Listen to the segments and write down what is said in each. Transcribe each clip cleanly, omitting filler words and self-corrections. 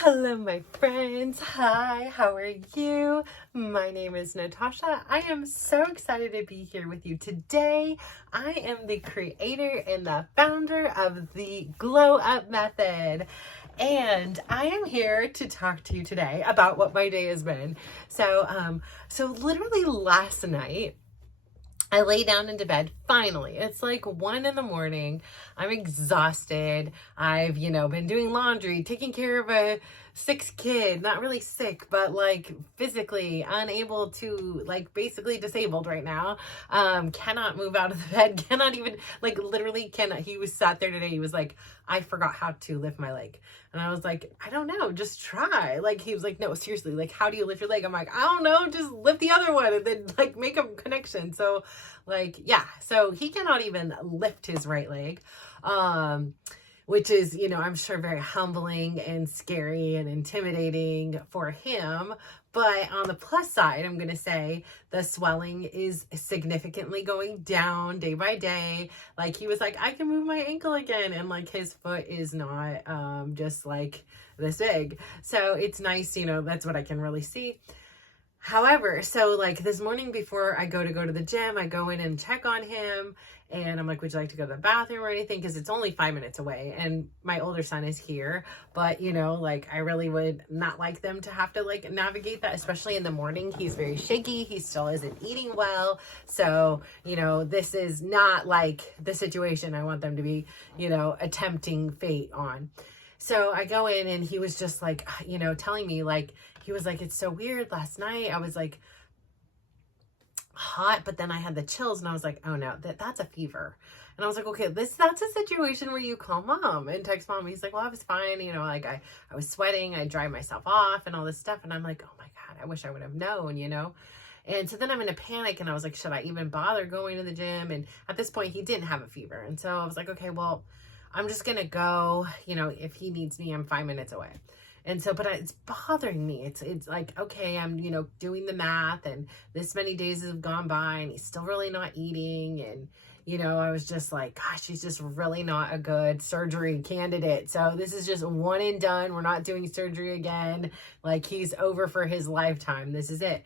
Hello, my friends. Hi, how are you? My name is Natasha. I am so excited to be here with you today. I am the creator and the founder of the Glow Up Method. And I am here to talk to you today about what my day has been. So literally last night, I lay down into bed. Finally, it's like 1 a.m. I'm exhausted. I've, been doing laundry, taking care of a sick kid, not really sick, but like physically unable to, like basically disabled right now. Cannot move out of the bed, cannot even, like literally cannot. He was sat there today. He was like, I forgot how to lift my leg. And I was like, I don't know, just try. Like, he was like, no, seriously, like, how do you lift your leg? I'm like, I don't know, just lift the other one and then like make a connection. So like, yeah, so he cannot even lift his right leg, which is, I'm sure very humbling and scary and intimidating for him. But on the plus side, I'm going to say the swelling is significantly going down day by day. Like, he was like, I can move my ankle again. And like, his foot is not just like this big. So it's nice, that's what I can really see. However, so like this morning before I go to the gym, I go in and check on him and I'm like, would you like to go to the bathroom or anything? Because it's only 5 minutes away and my older son is here. But, like I really would not like them to have to like navigate that, especially in the morning. He's very shaky. He still isn't eating well. So, this is not like the situation I want them to be, attempting fate on. So I go in and he was just like, telling me like, he was like, it's so weird. Last night I was like hot, but then I had the chills and I was like, oh no, that's a fever. And I was like, okay, that's a situation where you call mom and text mom. He's like, well, I was fine. Like I was sweating. I dried myself off and all this stuff. And I'm like, oh my God, I wish I would have known, And so then I'm in a panic and I was like, should I even bother going to the gym? And at this point he didn't have a fever. And so I was like, okay, well, I'm just going to go, if he needs me, I'm 5 minutes away. And so, but it's bothering me. It's like, okay, I'm, doing the math and this many days have gone by and he's still really not eating. And, I was just like, gosh, he's just really not a good surgery candidate. So this is just one and done. We're not doing surgery again. Like, he's over for his lifetime. This is it.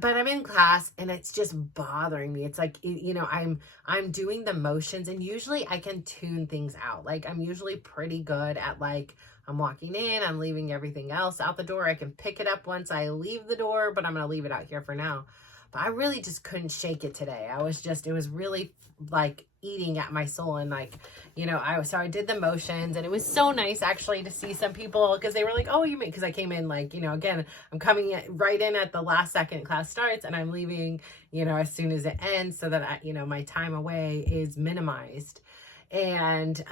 But I'm in class and it's just bothering me. It's like, I'm doing the motions and usually I can tune things out. Like, I'm usually pretty good at like, I'm walking in, I'm leaving everything else out the door. I can pick it up once I leave the door, but I'm going to leave it out here for now. But I really just couldn't shake it today. It was really like eating at my soul. And like, so I did the motions and it was so nice actually to see some people because they were like, oh, because I came in like, again, I'm coming right in at the last second class starts and I'm leaving, as soon as it ends so that, my time away is minimized. And,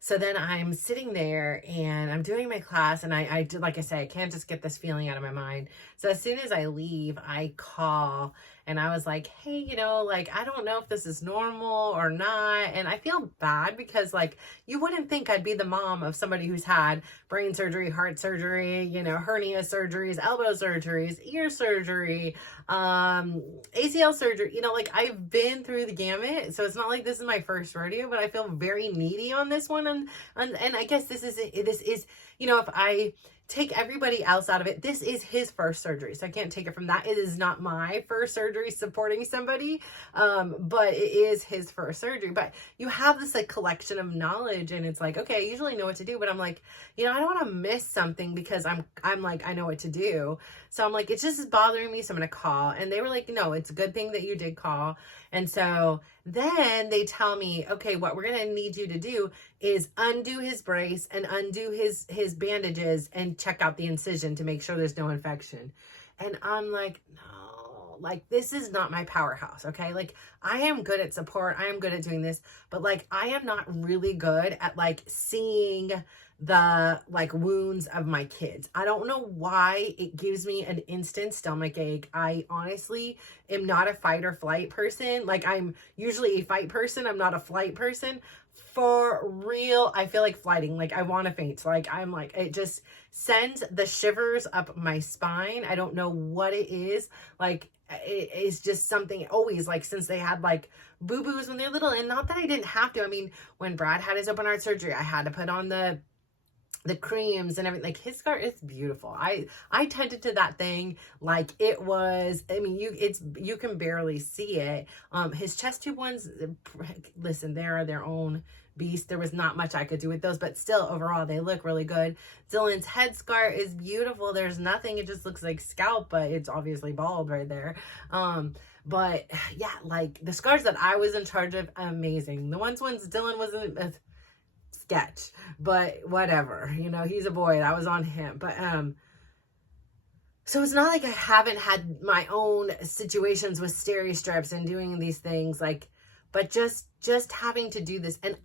so then I'm sitting there and I'm doing my class and I do, like I say, I can't just get this feeling out of my mind. So as soon as I leave, I call and I was like, hey, like, I don't know if this is normal or not. And I feel bad because like, you wouldn't think I'd be the mom of somebody who's had brain surgery, heart surgery, hernia surgeries, elbow surgeries, ear surgery, ACL surgery, like I've been through the gamut. So it's not like this is my first rodeo, but I feel very needy on this one. And I guess this is, if I take everybody else out of it, this is his first surgery. So I can't take it from that. It is not my first surgery supporting somebody. But it is his first surgery, but you have this like collection of knowledge and it's like, okay, I usually know what to do, but I'm like, I don't want to miss something because I'm like, I know what to do. So I'm like, it's just bothering me. So I'm going to call. And they were like, no, it's a good thing that you did call. And so then they tell me, okay, what we're going to need you to do is undo his brace and undo his bandages and check out the incision to make sure there's no infection. And I'm like, no, like this is not my powerhouse. Okay. Like I am good at support. I am good at doing this, but like, I am not really good at like seeing the like wounds of my kids. I don't know why it gives me an instant stomach ache. I honestly am not a fight or flight person. Like I'm usually a fight person. I'm not a flight person. For real, I feel like flighting. Like I want to faint. Like I'm like, it just sends the shivers up my spine. I don't know what it is. Like it is just something always like since they had like boo-boos when they're little. And not that I didn't have to. I mean, when Brad had his open heart surgery, I had to put on the the creams and everything. Like his scar is beautiful. I tended to that thing like it was, I mean, you can barely see it. His chest tube ones, listen, they are their own beast. There was not much I could do with those, but still overall they look really good. Dylan's head scar is beautiful. There's nothing, it just looks like scalp, but it's obviously bald right there. But yeah, like the scars that I was in charge of, amazing. The ones Dylan wasn't sketch, but whatever, you know, he's a boy, that was on him. But so it's not like I haven't had my own situations with steri strips and doing these things, like, but just having to do this. And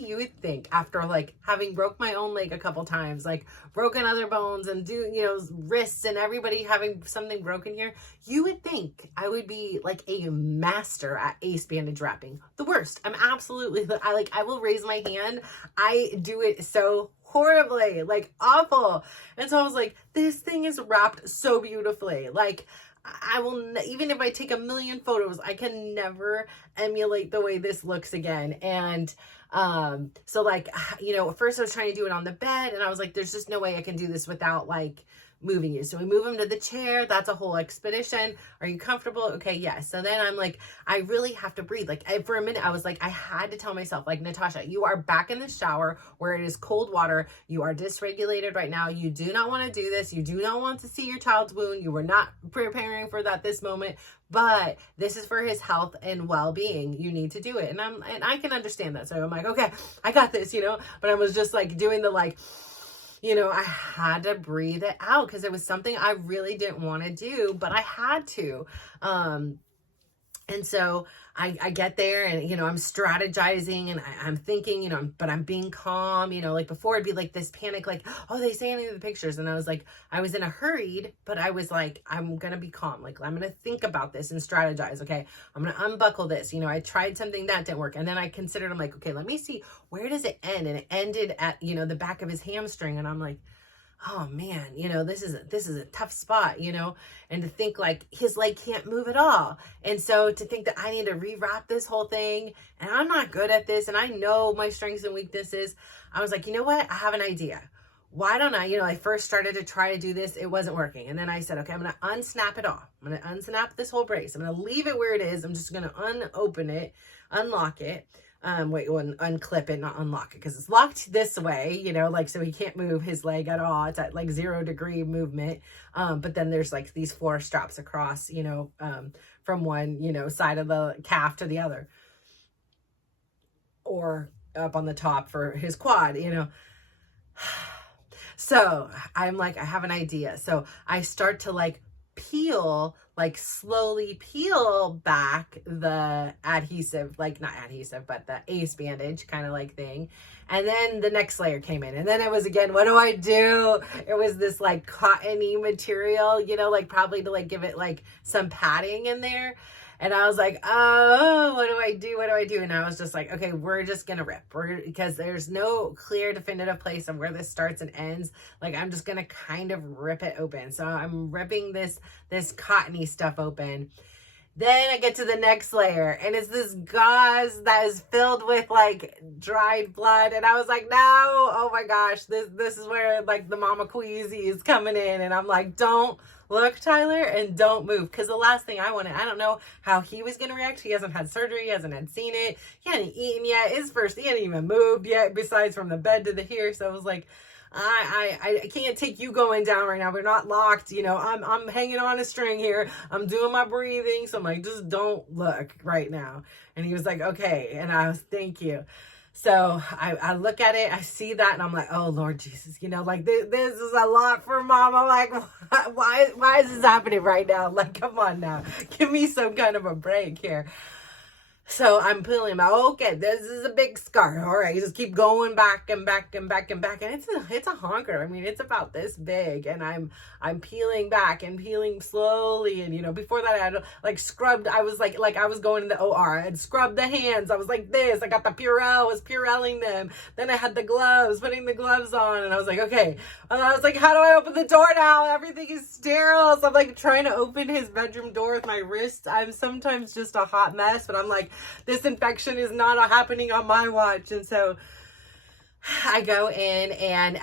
you would think after like having broke my own leg a couple times, like broken other bones and wrists and everybody having something broken here, you would think I would be like a master at ace bandage wrapping. The worst. I'm absolutely, I will raise my hand. I do it so horribly, like awful. And so I was like, this thing is wrapped so beautifully. Like, I will, even if I take a million photos, I can never emulate the way this looks again. And so like, at first I was trying to do it on the bed, and I was like, there's just no way I can do this without like moving you. So we move him to the chair. That's a whole expedition. Are you comfortable? Okay, yes. So then I'm like, I really have to breathe. Like for a minute, I was like, I had to tell myself, like, Natasha, you are back in the shower where it is cold water. You are dysregulated right now. You do not want to do this. You do not want to see your child's wound. You were not preparing for that this moment, but this is for his health and well-being. You need to do it. And I can understand that. So I'm like, okay, I got this, but I was just like doing the like, I had to breathe it out because it was something I really didn't want to do, but I had to. And so I get there and, I'm strategizing and I'm thinking, but I'm being calm, like before it'd be like this panic, like, oh, they say any of the pictures. And I was like, I was in a hurried, but I was like, I'm going to be calm. Like, I'm going to think about this and strategize. Okay. I'm going to unbuckle this. I tried something that didn't work. And then I considered, I'm like, okay, let me see, where does it end? And it ended at, the back of his hamstring. And I'm like, oh man, this is a tough spot, and to think like his leg can't move at all. And so to think that I need to rewrap this whole thing, and I'm not good at this, and I know my strengths and weaknesses. I was like, you know what? I have an idea. Why don't I first started to try to do this. It wasn't working. And then I said, okay, I'm going to unsnap it off. I'm going to unsnap this whole brace. I'm going to leave it where it is. I'm just going to unopen it, unlock it. Unclip it, not unlock it, because it's locked this way, so he can't move his leg at all. It's at like 0 degree movement. But then there's like these 4 straps across, from one, side of the calf to the other, or up on the top for his quad, So I'm like, I have an idea. So I start to like slowly peel back the adhesive, like not adhesive, but the ace bandage kind of like thing. And then the next layer came in, and then it was again, what do I do? It was this like cottony material, like probably to like give it like some padding in there. And I was like, oh, what do I do? What do I do? And I was just like, okay, we're just going to rip. Because there's no clear definitive place of where this starts and ends. Like, I'm just going to kind of rip it open. So I'm ripping this cottony stuff open. Then I get to the next layer, and it's this gauze that is filled with like dried blood. And I was like, no, oh my gosh, this is where like the mama queasy is coming in. And I'm like, don't look, Tyler, and don't move. Because the last thing I wanted, I don't know how he was going to react. He hasn't had surgery. He hasn't had seen it. He hadn't eaten yet. He hadn't even moved yet, besides from the bed to the here. So I was like, I can't take you going down right now. We're not locked. I'm hanging on a string here. I'm doing my breathing. So I'm like, just don't look right now. And he was like, okay. And I was, thank you. So I look at it, I see that, and I'm like, oh, Lord Jesus, like this is a lot for mom. I'm like, why is this happening right now? Like, come on now, give me some kind of a break here. So I'm peeling him out. Okay, this is a big scar. All right, just keep going back and back and back and back. And it's a honker. I mean, it's about this big. And I'm peeling back and peeling slowly. And, before that I had like scrubbed. I was like I was going in the OR. I had scrubbed the hands. I was like this. I got the Purell. I was Purelling them. Then I had the gloves, putting the gloves on. And I was like, okay. And I was like, how do I open the door now? Everything is sterile. So I'm like trying to open his bedroom door with my wrist. I'm sometimes just a hot mess, but I'm like, this infection is not happening on my watch. And so I go in and,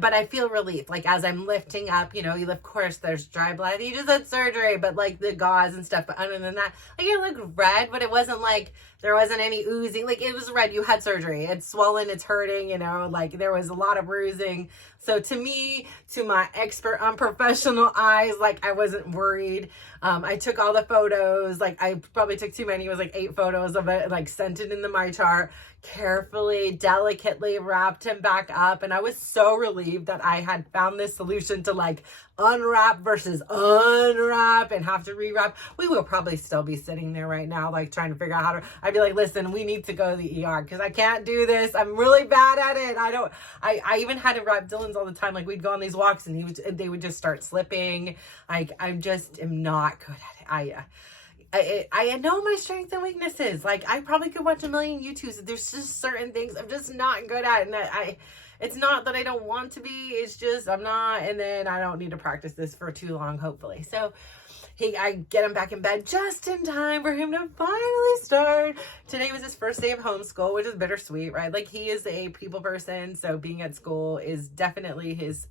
but I feel relief. Like as I'm lifting up, you know, of course there's dry blood. You just had surgery, but like the gauze and stuff. But other than that, like it looked red, but it wasn't like there wasn't any oozing. Like it was red. You had surgery. It's swollen. It's hurting, you know, like there was a lot of bruising. So to me, to my expert unprofessional eyes, like I wasn't worried. I took all the photos. Like I probably took too many. It was like 8 photos of it, like sent it in the my chart, carefully, delicately wrapped him back up. And I was so relieved that I had found this solution to like unwrap versus unwrap and have to rewrap. We will probably still be sitting there right now, like trying to figure out how to, I'd be like, listen, we need to go to the ER because I can't do this. I'm really bad at it. I even had to wrap Dylan's all the time. Like we'd go on these walks and they would just start slipping. I just am not good at it. I know my strengths and weaknesses. Like I probably could watch a million YouTubes. There's just certain things I'm just not good at. And it's not that I don't want to be, it's just I'm not. And then I don't need to practice this for too long, hopefully. So I get him back in bed just in time for him to finally start. Today was his first day of homeschool, which is bittersweet, right? Like he is a people person, so being at school is definitely his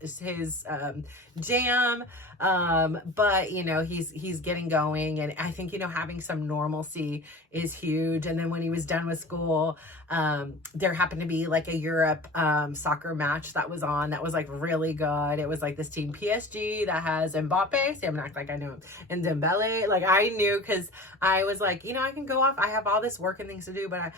jam. But you know, he's getting going, and I think, you know, having some normalcy is huge. And then when he was done with school, there happened to be like a Europe soccer match that was on that was like really good. It was like this team PSG that has Mbappe. See, I'm not like I knew him. And Dembele, like I knew because I was like, you know, I can go off. I have all this work and things to do, but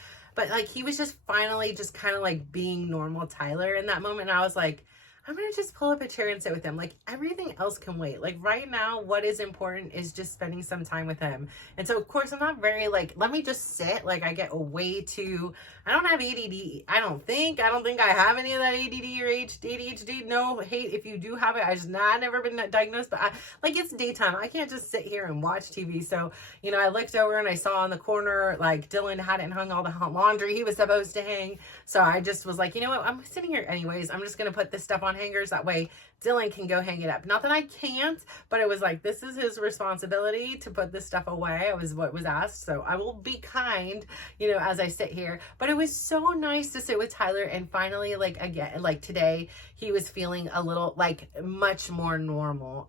like he was just finally just kind of like being normal Tyler in that moment. And I was like, I'm going to just pull up a chair and sit with him. Like everything else can wait. Like right now, what is important is just spending some time with him. And so of course I'm not very like, let me just sit. Like I get way too, I don't have ADD. I don't think I have any of that ADD or ADHD. No hate if you do have it. I've never been diagnosed, but like it's daytime. I can't just sit here and watch TV. So, you know, I looked over and I saw in the corner, like Dylan hadn't hung all the laundry he was supposed to hang. So I just was like, you know what? I'm sitting here anyways. I'm just going to put this stuff on hangers. That way Dylan can go hang it up. Not that I can't, but it was like, this is his responsibility to put this stuff away. It was what was asked. So I will be kind, you know, as I sit here. But it was so nice to sit with Tyler. And finally, like again, like today, he was feeling a little like much more normal.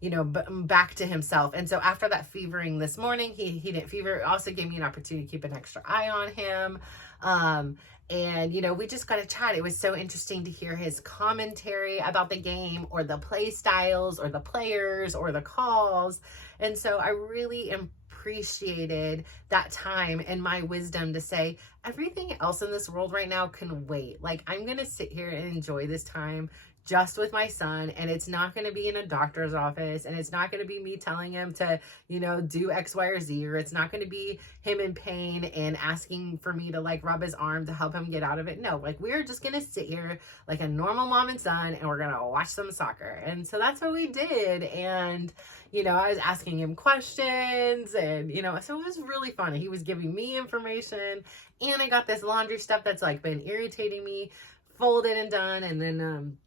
You know, back to himself. And so after that fevering this morning, he didn't fever. It also gave me an opportunity to keep an extra eye on him. And, you know, we just got to chat. It was so interesting to hear his commentary about the game or the play styles or the players or the calls. And so I really appreciated that time and my wisdom to say everything else in this world right now can wait. Like I'm going to sit here and enjoy this time just with my son, and it's not going to be in a doctor's office, and it's not going to be me telling him to, you know, do X, Y, or Z, or it's not going to be him in pain and asking for me to like rub his arm to help him get out of it. No, like we're just going to sit here like a normal mom and son, and we're going to watch some soccer. And so that's what we did. And, you know, I was asking him questions, and, you know, so it was really fun. He was giving me information, and I got this laundry stuff that's like been irritating me folded and done. And then,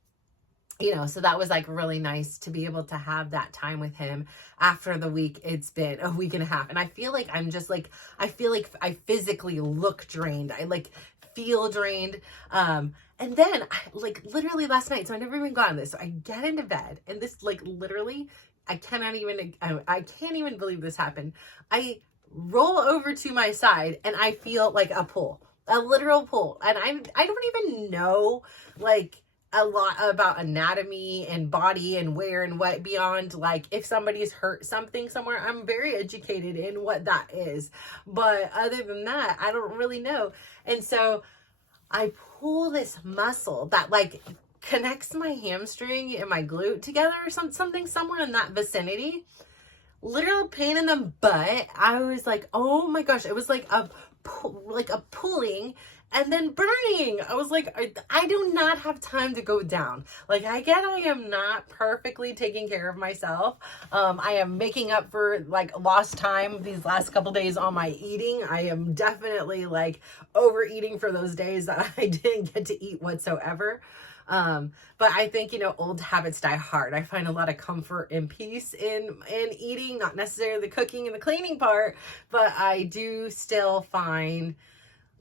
you know, so that was like really nice to be able to have that time with him after the week. It's been a week and a half. And I feel like I'm just like, I feel like I physically look drained. I like feel drained. And then like literally last night, so I never even got on this. So I get into bed and this like literally, I can't even believe this happened. I roll over to my side and I feel like a pull, a literal pull. And I don't even know like a lot about anatomy and body and where and what beyond like if somebody's hurt something somewhere. I'm very educated in what that is, but other than that I don't really know. And so I pull this muscle that like connects my hamstring and my glute together or something somewhere in that vicinity. Literal pain in the butt. I was like, oh my gosh, it was like a pulling and then burning. I was like, I do not have time to go down. Like, I get I am not perfectly taking care of myself. I am making up for like lost time these last couple days on my eating. I am definitely like overeating for those days that I didn't get to eat whatsoever. But I think, you know, old habits die hard. I find a lot of comfort and peace in eating, not necessarily the cooking and the cleaning part, but I do still find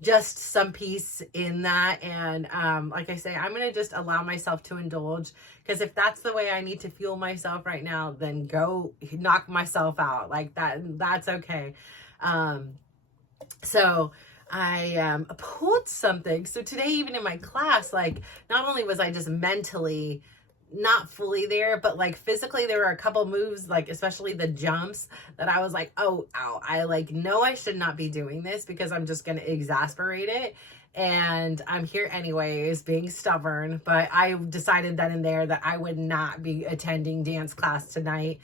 just some peace in that. And like I say, I'm going to just allow myself to indulge, because if that's the way I need to fuel myself right now, then go knock myself out like that. That's okay. So I pulled something. So today, even in my class, like, not only was I just mentally not fully there, but like physically there were a couple moves, like especially the jumps, that I was like, oh, ow, I like know I should not be doing this, because I'm just going to exasperate it. And I'm here anyways, being stubborn. But I decided then and there that I would not be attending dance class tonight.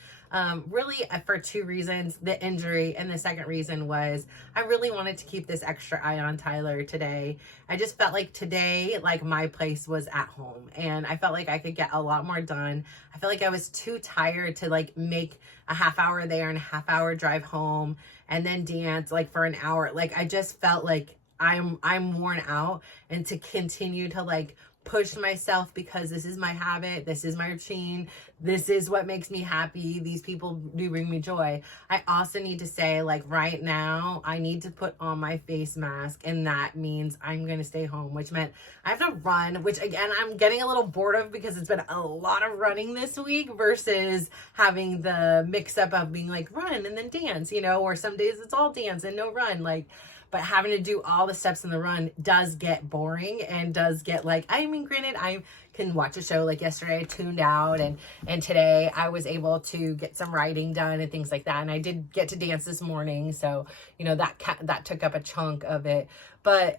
Really for two reasons: the injury, and the second reason was I really wanted to keep this extra eye on Tyler today. I just felt like today, like, my place was at home, and I felt like I could get a lot more done. I felt like I was too tired to like make a half hour there and a half hour drive home and then dance like for an hour. Like, I just felt like I'm worn out, and to continue to like push myself, because this is my habit, this is my routine, this is what makes me happy, these people do bring me joy. I also need to say, like, right now I need to put on my face mask, and that means I'm going to stay home, which meant I have to run, which again I'm getting a little bored of, because it's been a lot of running this week versus having the mix up of being like run and then dance, you know, or some days it's all dance and no run, like. But having to do all the steps in the run does get boring, and does get like, I mean, granted, I can watch a show. Like yesterday I tuned out, and today I was able to get some writing done and things like that. And I did get to dance this morning. So, you know, that took up a chunk of it. But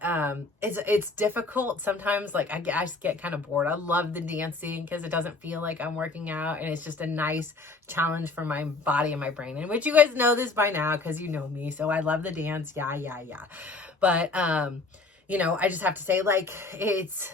it's difficult sometimes. Like I just get kind of bored. I love the dancing because it doesn't feel like I'm working out, and it's just a nice challenge for my body and my brain. And which you guys know this by now because you know me. So I love the dance. Yeah. But you know, I just have to say, like, it's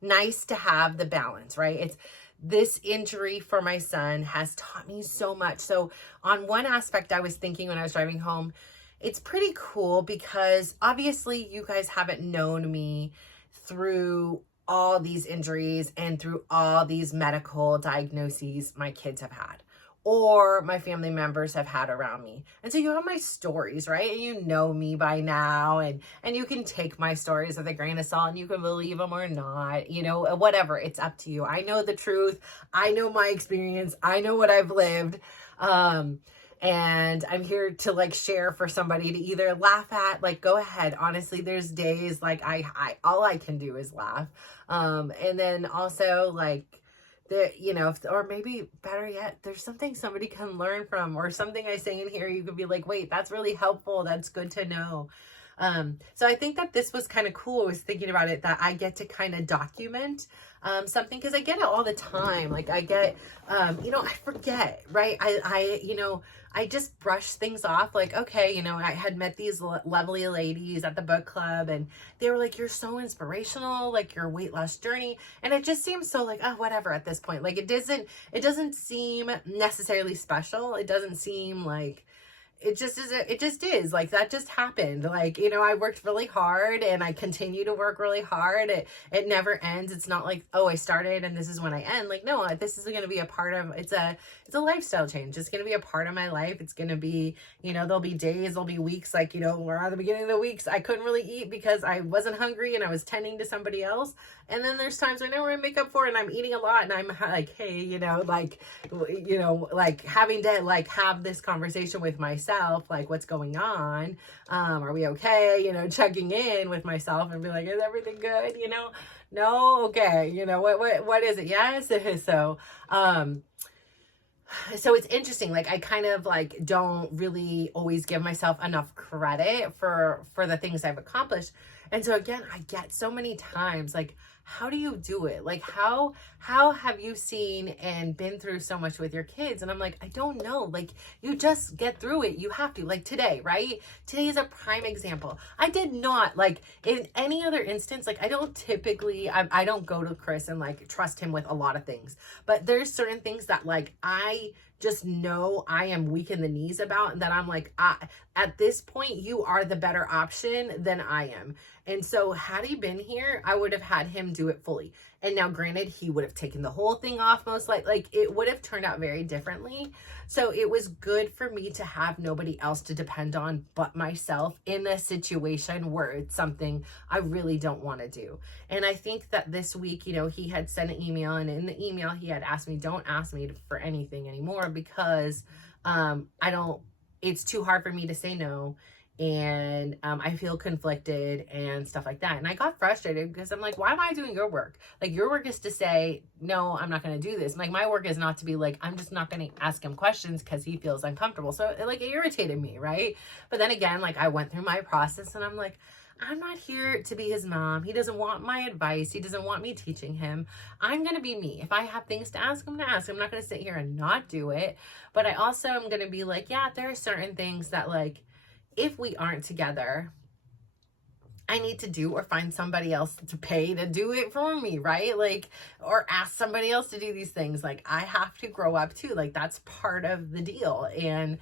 nice to have the balance, right? It's this injury for my son has taught me so much. So on one aspect, I was thinking when I was driving home, it's pretty cool because obviously you guys haven't known me through all these injuries and through all these medical diagnoses my kids have had, or my family members have had around me. And so you have my stories, right? And you know me by now, and you can take my stories with a grain of salt, and you can believe them or not, you know, whatever. It's up to you. I know the truth. I know my experience. I know what I've lived. And I'm here to like share for somebody to either laugh at, like, go ahead. Honestly, there's days like I all I can do is laugh. And then also like, you know, or maybe better yet, there's something somebody can learn from, or something I say in here you could be like, wait, that's really helpful, that's good to know. So I think that this was kind of cool. I was thinking about it, that I get to kind of document something, because I get it all the time. Like I get, you know, I forget, right? You know, I just brush things off. Like, okay, you know, I had met these lovely ladies at the book club, and they were like, you're so inspirational, like your weight loss journey. And it just seems so like, oh, whatever at this point. Like it doesn't seem necessarily special. It doesn't seem like, it just is like, that just happened. Like, you know, I worked really hard, and I continue to work really hard. It never ends. It's not like, oh, I started and this is when I end. Like, no, this is going to be a part of, it's a lifestyle change. It's going to be a part of my life. It's going to be, you know, there'll be days, there'll be weeks, like, you know, where at the beginning of the weeks, I couldn't really eat because I wasn't hungry and I was tending to somebody else. And then there's times I know where I make up for it, and I'm eating a lot, and I'm like, hey, you know, like having to like have this conversation with myself, like, what's going on? Are we okay? You know, checking in with myself and be like, is everything good? You know, no, okay. You know, what is it? Yes. So it's interesting. Like I kind of like don't really always give myself enough credit for the things I've accomplished. And so again, I get so many times like, how do you do it? Like how have you seen and been through so much with your kids? And I'm like, I don't know. Like you just get through it. You have to. Like today, right? Today is a prime example. I did not, like in any other instance, like I don't typically, I don't go to Chris and like trust him with a lot of things, but there's certain things that like I just know I am weak in the knees about, and that I'm like, at this point, you are the better option than I am. And so had he been here, I would have had him do it fully. And now granted, he would have taken the whole thing off most like it would have turned out very differently. So it was good for me to have nobody else to depend on but myself in a situation where it's something I really don't want to do. And I think that this week, you know, he had sent an email, and in the email he had asked me, don't ask me for anything anymore because it's too hard for me to say no. And I feel conflicted and stuff like that. And I got frustrated because I'm like, why am I doing your work? Like, your work is to say, no, I'm not going to do this. Like, my work is not to be like, I'm just not going to ask him questions because he feels uncomfortable. So it irritated me, right? But then again, like, I went through my process and I'm like, I'm not here to be his mom. He doesn't want my advice. He doesn't want me teaching him. I'm going to be me. If I have things to ask, I'm going to ask. I'm not going to sit here and not do it. But I also am going to be like, yeah, there are certain things that, like, if we aren't together, I need to do or find somebody else to pay to do it for me, right? Like, or ask somebody else to do these things. Like, I have to grow up too. Like, that's part of the deal. And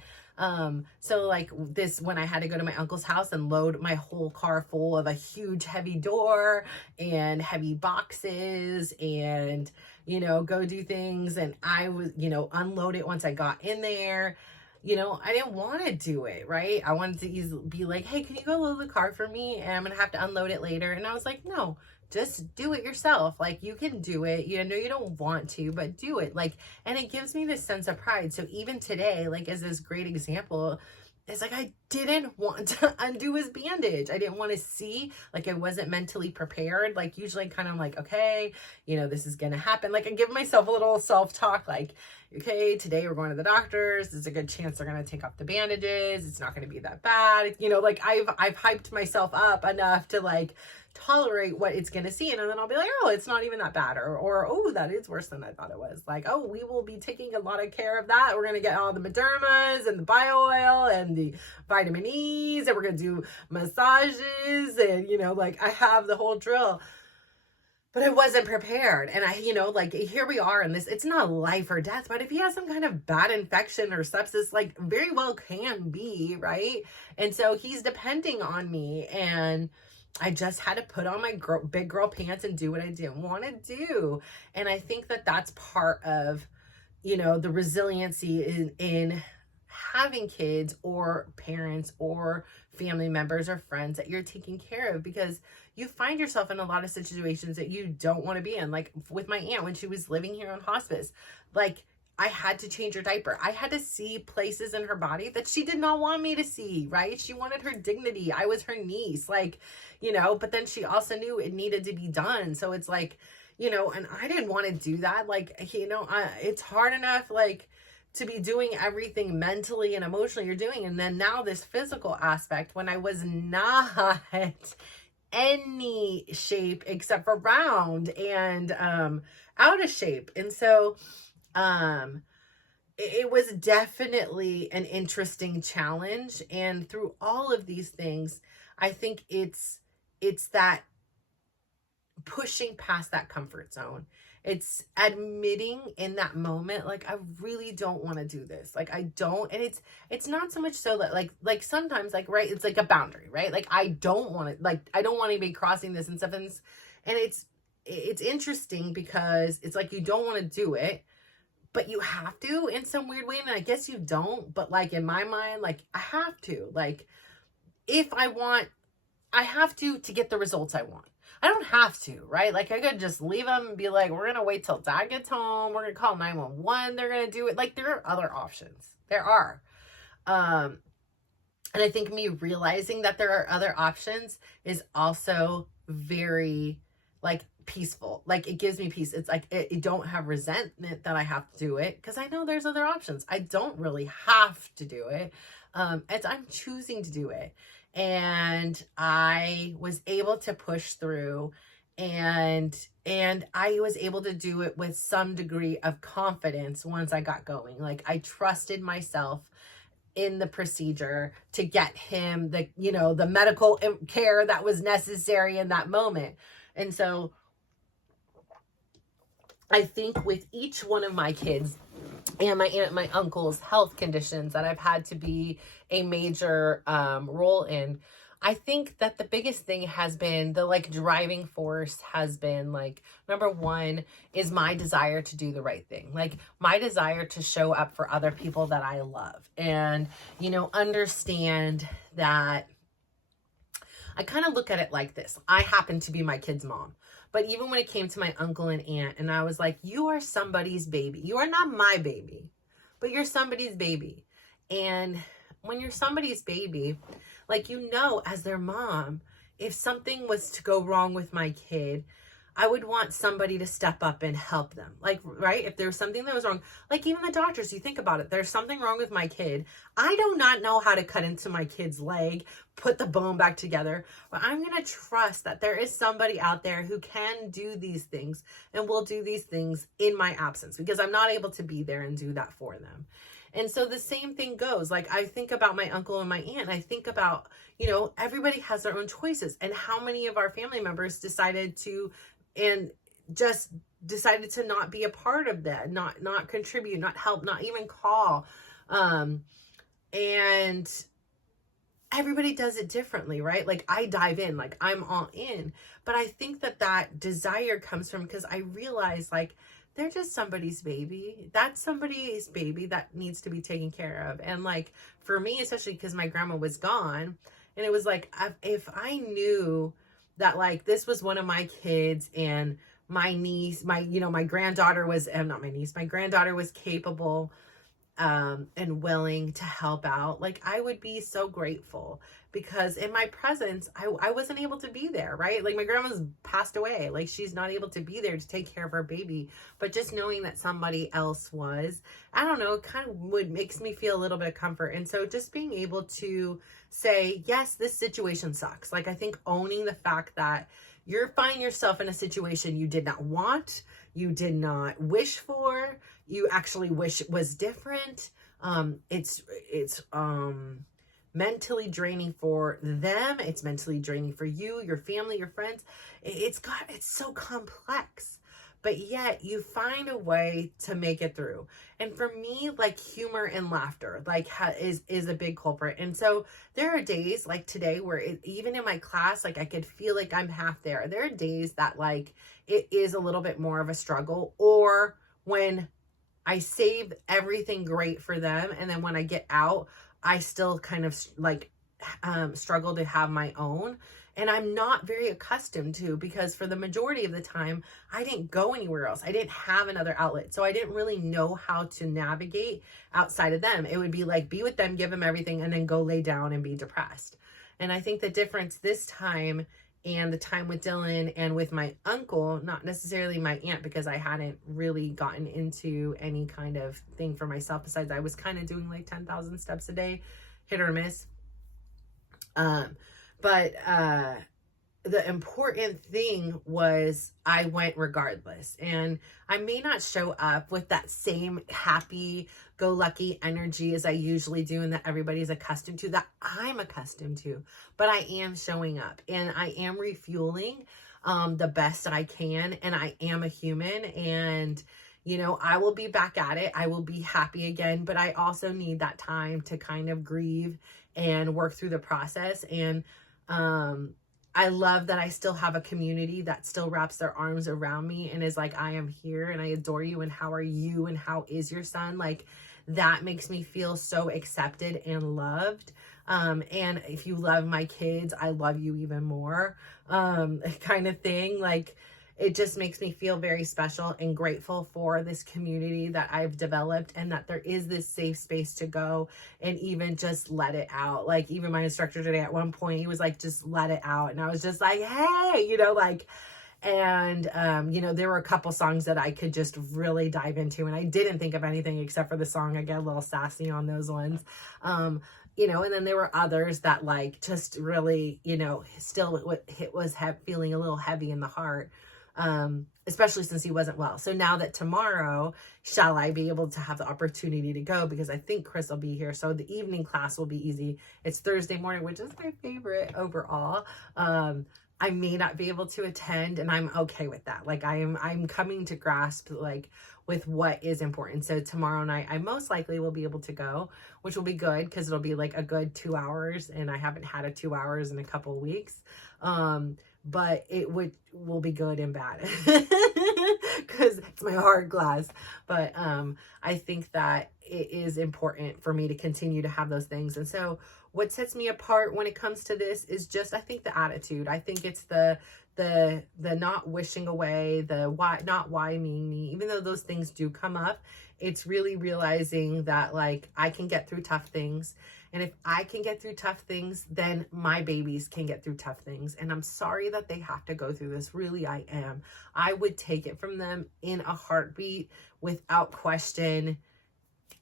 so like this, when I had to go to my uncle's house and load my whole car full of a huge heavy door and heavy boxes and, you know, go do things. And I was, you know, unload it once I got in there. You know, I didn't want to do it, right? I wanted to be like, hey, can you go load the car for me? And I'm going to have to unload it later. And I was like, no, just do it yourself. Like, you can do it. You know, you don't want to, but do it. Like, and it gives me this sense of pride. So even today, like, as this great example, it's like, I didn't want to undo his bandage. I didn't want to see, like, I wasn't mentally prepared. Like, usually kind of like, okay, you know, this is going to happen. Like, I give myself a little self-talk, like, okay, today we're going to the doctors. There's a good chance they're going to take off the bandages. It's not going to be that bad. You know, like, I've hyped myself up enough to, like, tolerate what it's going to see. And then I'll be like, oh, it's not even that bad. Or, oh, that is worse than I thought it was. Like, oh, we will be taking a lot of care of that. We're going to get all the Medermas and the bio oil and the vitamin E's, and we're going to do massages. And, you know, like, I have the whole drill. But I wasn't prepared. And I, you know, like, here we are in this, it's not life or death, but if he has some kind of bad infection or sepsis, like, very well can be, right? And so he's depending on me, and I just had to put on my big girl pants and do what I didn't want to do. And I think that that's part of, you know, the resiliency in having kids or parents or family members or friends that you're taking care of, because you find yourself in a lot of situations that you don't want to be in. Like with my aunt, when she was living here on hospice, like, I had to change her diaper. I had to see places in her body that she did not want me to see, right? She wanted her dignity. I was her niece, like, you know, but then she also knew it needed to be done. So it's like, you know, and I didn't want to do that. Like, you know, it's hard enough, like, to be doing everything mentally and emotionally you're doing. And then now this physical aspect, when I was not any shape except for round and out of shape. And so it was definitely an interesting challenge. And through all of these things, I think it's that pushing past that comfort zone. It's admitting in that moment, like, I really don't want to do this. Like, I don't. And it's not so much so that like sometimes, like, right, it's like a boundary, right? Like, I don't want to, like, I don't want to be crossing this and stuff. And it's interesting because it's like, you don't want to do it, but you have to in some weird way. And I guess you don't, but like, in my mind, like, I have to, like, if I want, I have to get the results I want. I don't have to, right? Like, I could just leave them and be like, we're going to wait till dad gets home. We're going to call 911. They're going to do it. Like, there are other options. There are. And I think me realizing that there are other options is also very, like, peaceful. Like, it gives me peace. It's like, I don't have resentment that I have to do it, because I know there's other options. I don't really have to do it. I'm choosing to do it. And I was able to push through, and I was able to do it with some degree of confidence once I got going. Like, I trusted myself in the procedure to get him the, you know, the medical care that was necessary in that moment. And so I think with each one of my kids and my aunt and my uncle's health conditions that I've had to be a major role in, I think that the biggest thing has been the like driving force has been like, number one is my desire to do the right thing. Like my desire to show up for other people that I love and, understand that I kind of look at it like this. I happen to be my kid's mom. But even when it came to my uncle and aunt, and I was like, you are somebody's baby. You are not my baby, but you're somebody's baby. And when you're somebody's baby, like, as their mom, if something was to go wrong with my kid, I would want somebody to step up and help them. Like, right? If there was something that was wrong, like even the doctors, you think about it, there's something wrong with my kid. I do not know how to cut into my kid's leg, put the bone back together, but I'm going to trust that there is somebody out there who can do these things and will do these things in my absence because I'm not able to be there and do that for them. And so the same thing goes. Like I think about my uncle and my aunt. I think about, everybody has their own choices and how many of our family members decided to not be a part of that, not contribute, not help, not even call. And everybody does it differently, right? Like I dive in, like I'm all in, but I think that desire comes from, because I realize like, they're just somebody's baby. That's somebody's baby that needs to be taken care of. And like, for me, especially because my grandma was gone, and it was like, if I knew that like, this was one of my kids and my niece, my granddaughter was, not my niece, my granddaughter was capable and willing to help out, like I would be so grateful, because in my presence, I wasn't able to be there, right? Like my grandma's passed away, like she's not able to be there to take care of her baby, but just knowing that somebody else was, I don't know, it kind of makes me feel a little bit of comfort. And so just being able to say, yes, this situation sucks. Like I think owning the fact that you're finding yourself in a situation you did not want, you did not wish for, you actually wish it was different. It's mentally draining for them. It's mentally draining for you, your family, your friends. It's so complex, but yet you find a way to make it through. And for me, like humor and laughter, like is a big culprit. And so there are days like today where even in my class, like I could feel like I'm half there. There are days that like it is a little bit more of a struggle, or when I save everything great for them, and then when I get out, I still kind of like struggle to have my own. And I'm not very accustomed to, because for the majority of the time, I didn't go anywhere else. I didn't have another outlet. So I didn't really know how to navigate outside of them. It would be like, be with them, give them everything, and then go lay down and be depressed. And I think the difference this time, and the time with Dylan and with my uncle, not necessarily my aunt, because I hadn't really gotten into any kind of thing for myself, besides I was kind of doing like 10,000 steps a day, hit or miss. But the important thing was I went regardless. And I may not show up with that same happy-go-lucky energy as I usually do and that everybody's accustomed to, that I'm accustomed to. But I am showing up and I am refueling the best I can. And I am a human, and I will be back at it. I will be happy again, but I also need that time to kind of grieve and work through the process. And I love that I still have a community that still wraps their arms around me and is like, I am here and I adore you, and how are you, and how is your son? Like that makes me feel so accepted and loved. And if you love my kids, I love you even more, kind of thing. Like it just makes me feel very special and grateful for this community that I've developed, and that there is this safe space to go and even just let it out. Like even my instructor today at one point, he was like, just let it out. And I was just like, hey, there were a couple songs that I could just really dive into, and I didn't think of anything except for the song. I get a little sassy on those ones. And then there were others that like just really, still it was feeling a little heavy in the heart. Especially since he wasn't well. So now that tomorrow, shall I be able to have the opportunity to go, because I think Chris will be here. So the evening class will be easy. It's Thursday morning, which is my favorite overall. I may not be able to attend, and I'm okay with that. Like I'm coming to grasp like with what is important. So tomorrow night I most likely will be able to go, which will be good because it'll be like a good 2 hours, and I haven't had a 2 hours in a couple of weeks. But it will be good and bad because it's my hard glass. But I think that it is important for me to continue to have those things. And so what sets me apart when it comes to this is just, I think, the attitude. I think it's the not wishing away, the why, not why me, even though those things do come up. It's really realizing that like I can get through tough things. And if I can get through tough things, then my babies can get through tough things. And I'm sorry that they have to go through this. Really, I am. I would take it from them in a heartbeat without question.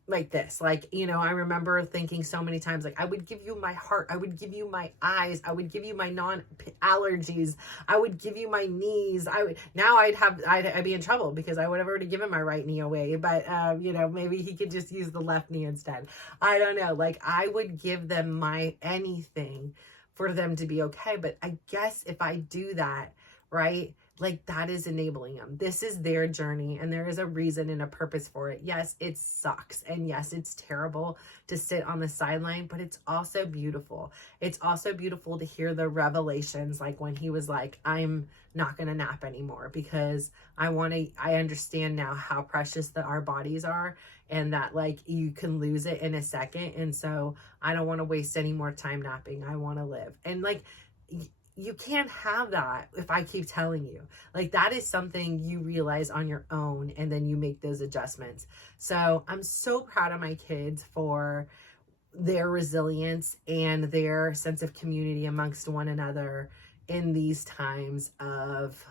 Like this, like, you know, I remember thinking so many times, like, I would give you my heart, I would give you my eyes, I would give you my non-allergies, I would give you my knees. I'd be in trouble because I would have already given my right knee away, but you know, maybe he could just use the left knee instead. I don't know. Like, I would give them my anything for them to be okay. But I guess if I do that, right, like that is enabling them. This is their journey, and there is a reason and a purpose for it. Yes, it sucks. And yes, it's terrible to sit on the sideline, but it's also beautiful. It's also beautiful to hear the revelations, like when he was like, I'm not going to nap anymore because I understand now how precious our bodies are, and that like you can lose it in a second. And so I don't want to waste any more time napping. I want to live. And like, you can't have that if I keep telling you. Like, that is something you realize on your own, and then you make those adjustments. So I'm so proud of my kids for their resilience and their sense of community amongst one another in these times of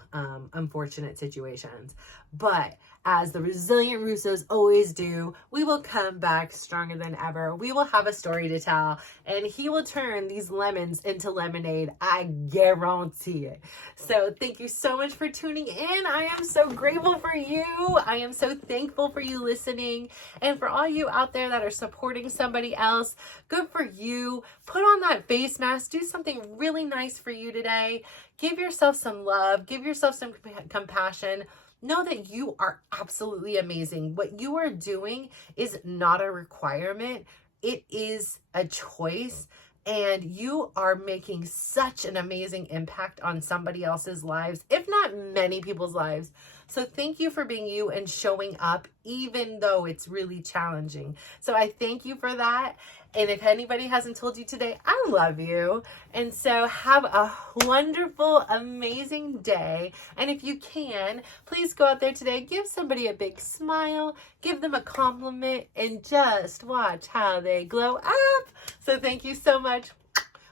unfortunate situations. But as the resilient Russos always do, we will come back stronger than ever. We will have a story to tell, and he will turn these lemons into lemonade. I guarantee it. So thank you so much for tuning in. I am so grateful for you. I am so thankful for you listening. And for all you out there that are supporting somebody else, good for you. Put on that face mask. Do something really nice for you today. Give yourself some love. Give yourself some compassion. Know that you are absolutely amazing. What you are doing is not a requirement. It is a choice. And you are making such an amazing impact on somebody else's lives, if not many people's lives. So thank you for being you and showing up, even though it's really challenging. So I thank you for that. And if anybody hasn't told you today, I love you. And so have a wonderful, amazing day. And if you can, please go out there today, give somebody a big smile, give them a compliment, and just watch how they glow up. So thank you so much.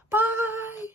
Bye.